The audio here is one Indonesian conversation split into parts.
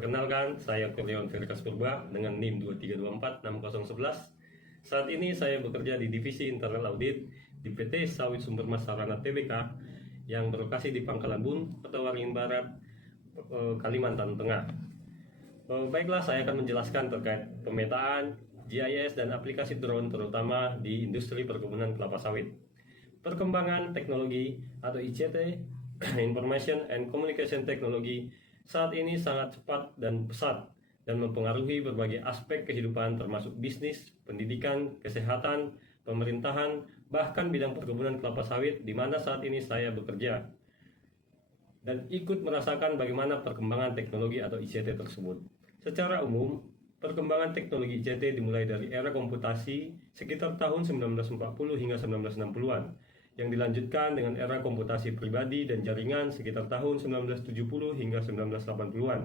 Perkenalkan, saya Kurniawan Firkas Purba dengan NIM 23246011. Saat ini saya bekerja di Divisi Internal Audit di PT Sawit Sumber Mas Sarana Tbk yang berlokasi di Pangkalan Bun, Kota Waringin Barat, Kalimantan Tengah. Baiklah, saya akan menjelaskan terkait pemetaan, GIS, dan aplikasi drone terutama di industri perkebunan kelapa sawit. Perkembangan teknologi atau ICT, Information and Communication Technology, saat ini sangat cepat dan pesat dan mempengaruhi berbagai aspek kehidupan termasuk bisnis, pendidikan, kesehatan, pemerintahan, bahkan bidang perkebunan kelapa sawit di mana saat ini saya bekerja dan ikut merasakan bagaimana perkembangan teknologi atau ICT tersebut. Secara umum, perkembangan teknologi ICT dimulai dari era komputasi sekitar tahun 1940 hingga 1960-an, yang dilanjutkan dengan era komputasi pribadi dan jaringan sekitar tahun 1970 hingga 1980-an,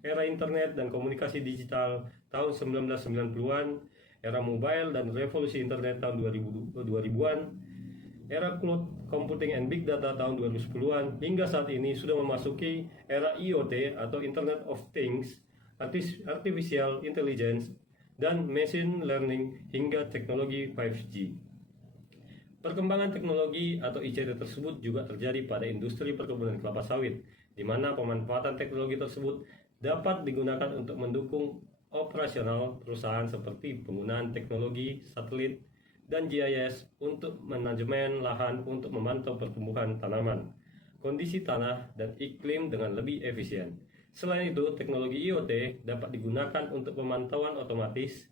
era internet dan komunikasi digital tahun 1990-an, era mobile dan revolusi internet tahun 2000-an, era cloud computing and big data tahun 2010-an, hingga saat ini sudah memasuki era IoT atau Internet of Things, Artificial Intelligence, dan Machine Learning hingga teknologi 5G. Perkembangan teknologi atau ICT tersebut juga terjadi pada industri perkebunan kelapa sawit, di mana pemanfaatan teknologi tersebut dapat digunakan untuk mendukung operasional perusahaan seperti penggunaan teknologi satelit dan GIS untuk manajemen lahan untuk memantau pertumbuhan tanaman, kondisi tanah, dan iklim dengan lebih efisien. Selain itu, teknologi IoT dapat digunakan untuk pemantauan otomatis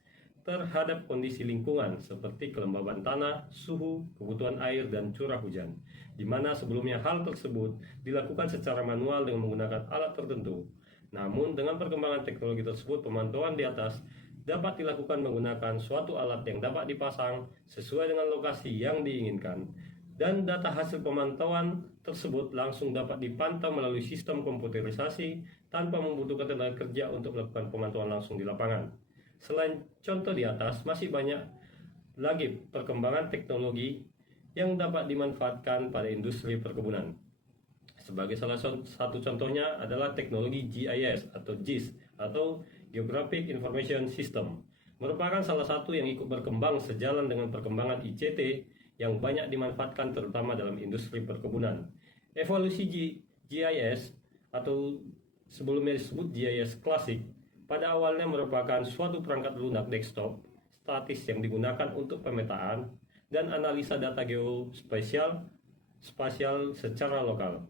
terhadap kondisi lingkungan seperti kelembaban tanah, suhu, kebutuhan air, dan curah hujan, di mana sebelumnya hal tersebut dilakukan secara manual dengan menggunakan alat tertentu. Namun, dengan perkembangan teknologi tersebut, pemantauan di atas dapat dilakukan menggunakan suatu alat yang dapat dipasang sesuai dengan lokasi yang diinginkan, dan data hasil pemantauan tersebut langsung dapat dipantau melalui sistem komputerisasi tanpa membutuhkan tenaga kerja untuk melakukan pemantauan langsung di lapangan. Selain contoh di atas, masih banyak lagi perkembangan teknologi yang dapat dimanfaatkan pada industri perkebunan. Sebagai salah satu contohnya adalah teknologi GIS atau GIS atau Geographic Information System, merupakan salah satu yang ikut berkembang sejalan dengan perkembangan ICT yang banyak dimanfaatkan terutama dalam industri perkebunan. Evolusi GIS atau sebelumnya disebut GIS klasik pada awalnya merupakan suatu perangkat lunak desktop statis yang digunakan untuk pemetaan dan analisa data geospasial secara lokal.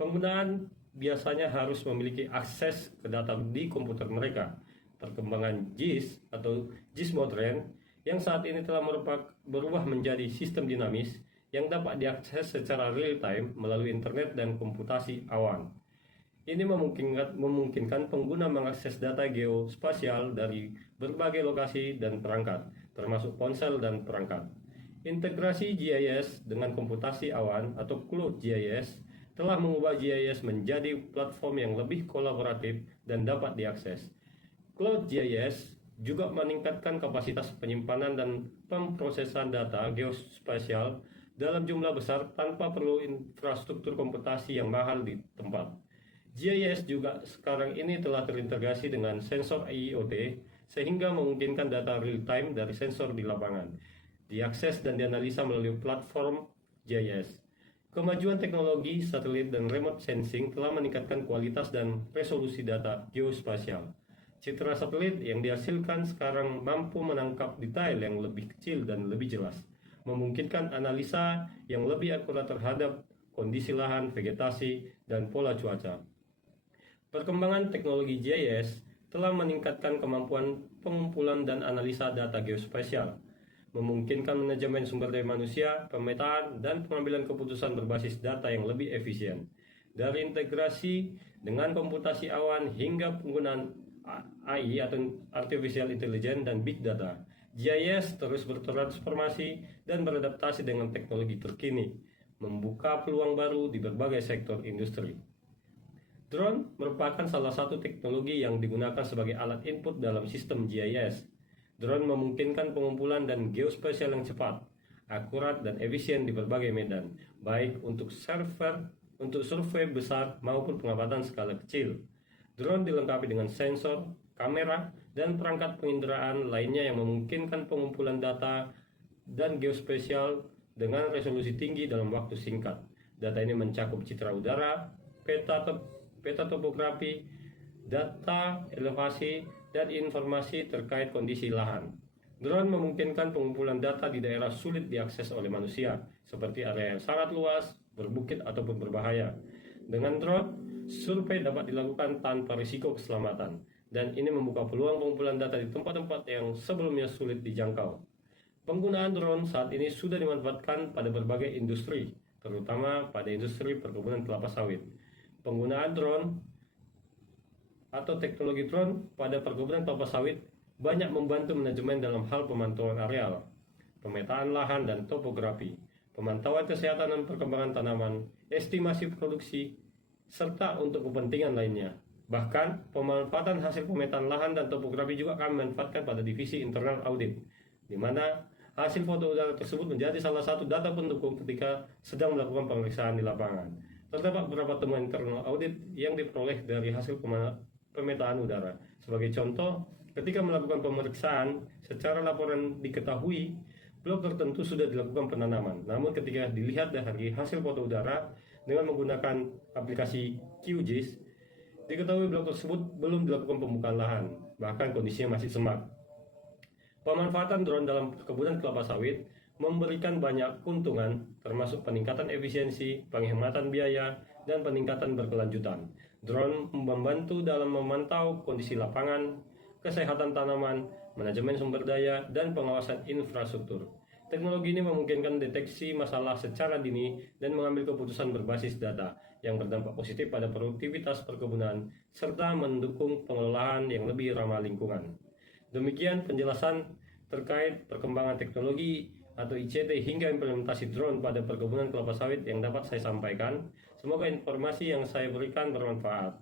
Penggunaan biasanya harus memiliki akses ke data di komputer mereka. Perkembangan GIS atau GIS modern yang saat ini telah berubah menjadi sistem dinamis yang dapat diakses secara real time melalui internet dan komputasi awan. Ini memungkinkan pengguna mengakses data geospasial dari berbagai lokasi dan perangkat, termasuk ponsel dan perangkat. Integrasi GIS dengan komputasi awan atau Cloud GIS telah mengubah GIS menjadi platform yang lebih kolaboratif dan dapat diakses. Cloud GIS juga meningkatkan kapasitas penyimpanan dan pemrosesan data geospasial dalam jumlah besar tanpa perlu infrastruktur komputasi yang mahal di tempat. GIS juga sekarang ini telah terintegrasi dengan sensor IoT sehingga memungkinkan data real-time dari sensor di lapangan diakses dan dianalisa melalui platform GIS. Kemajuan teknologi satelit dan remote sensing telah meningkatkan kualitas dan resolusi data geospasial. Citra satelit yang dihasilkan sekarang mampu menangkap detail yang lebih kecil dan lebih jelas, memungkinkan analisa yang lebih akurat terhadap kondisi lahan, vegetasi, dan pola cuaca. Perkembangan teknologi GIS telah meningkatkan kemampuan pengumpulan dan analisa data geospasial, memungkinkan manajemen sumber daya manusia, pemetaan, dan pengambilan keputusan berbasis data yang lebih efisien. Dari integrasi dengan komputasi awan hingga penggunaan AI atau Artificial Intelligence dan Big Data, GIS terus bertransformasi dan beradaptasi dengan teknologi terkini, membuka peluang baru di berbagai sektor industri. Drone merupakan salah satu teknologi yang digunakan sebagai alat input dalam sistem GIS. Drone memungkinkan pengumpulan dan geospasial yang cepat, akurat, dan efisien di berbagai medan, baik untuk survei besar maupun pengamatan skala kecil. Drone dilengkapi dengan sensor, kamera, dan perangkat penginderaan lainnya yang memungkinkan pengumpulan data dan geospasial dengan resolusi tinggi dalam waktu singkat. Data ini mencakup citra udara, peta topografi, data elevasi, dan informasi terkait kondisi lahan. Drone memungkinkan pengumpulan data di daerah sulit diakses oleh manusia, seperti area yang sangat luas, berbukit, ataupun berbahaya. Dengan drone, survei dapat dilakukan tanpa risiko keselamatan, dan ini membuka peluang pengumpulan data di tempat-tempat yang sebelumnya sulit dijangkau. Penggunaan drone saat ini sudah dimanfaatkan pada berbagai industri, terutama pada industri perkebunan kelapa sawit. Penggunaan drone atau teknologi drone pada perkebunan kelapa sawit banyak membantu manajemen dalam hal pemantauan areal, pemetaan lahan dan topografi, pemantauan kesehatan dan perkembangan tanaman, estimasi produksi, serta untuk kepentingan lainnya. Bahkan, pemanfaatan hasil pemetaan lahan dan topografi juga kami manfaatkan pada divisi internal audit, di mana hasil foto udara tersebut menjadi salah satu data pendukung ketika sedang melakukan pemeriksaan di lapangan. Terdapat beberapa temuan internal audit yang diperoleh dari hasil pemetaan udara. Sebagai contoh, ketika melakukan pemeriksaan, secara laporan diketahui blok tertentu sudah dilakukan penanaman. Namun ketika dilihat dari hasil foto udara dengan menggunakan aplikasi QGIS, diketahui blok tersebut belum dilakukan pembukaan lahan, bahkan kondisinya masih semak. Pemanfaatan drone dalam perkebunan kelapa sawit memberikan banyak keuntungan, termasuk peningkatan efisiensi, penghematan biaya, dan peningkatan berkelanjutan. Drone membantu dalam memantau kondisi lapangan, kesehatan tanaman, manajemen sumber daya, dan pengawasan infrastruktur. Teknologi ini memungkinkan deteksi masalah secara dini dan mengambil keputusan berbasis data yang berdampak positif pada produktivitas perkebunan serta mendukung pengelolaan yang lebih ramah lingkungan. Demikian penjelasan terkait perkembangan teknologi atau ICT hingga implementasi drone pada perkebunan kelapa sawit yang dapat saya sampaikan. Semoga informasi yang saya berikan bermanfaat.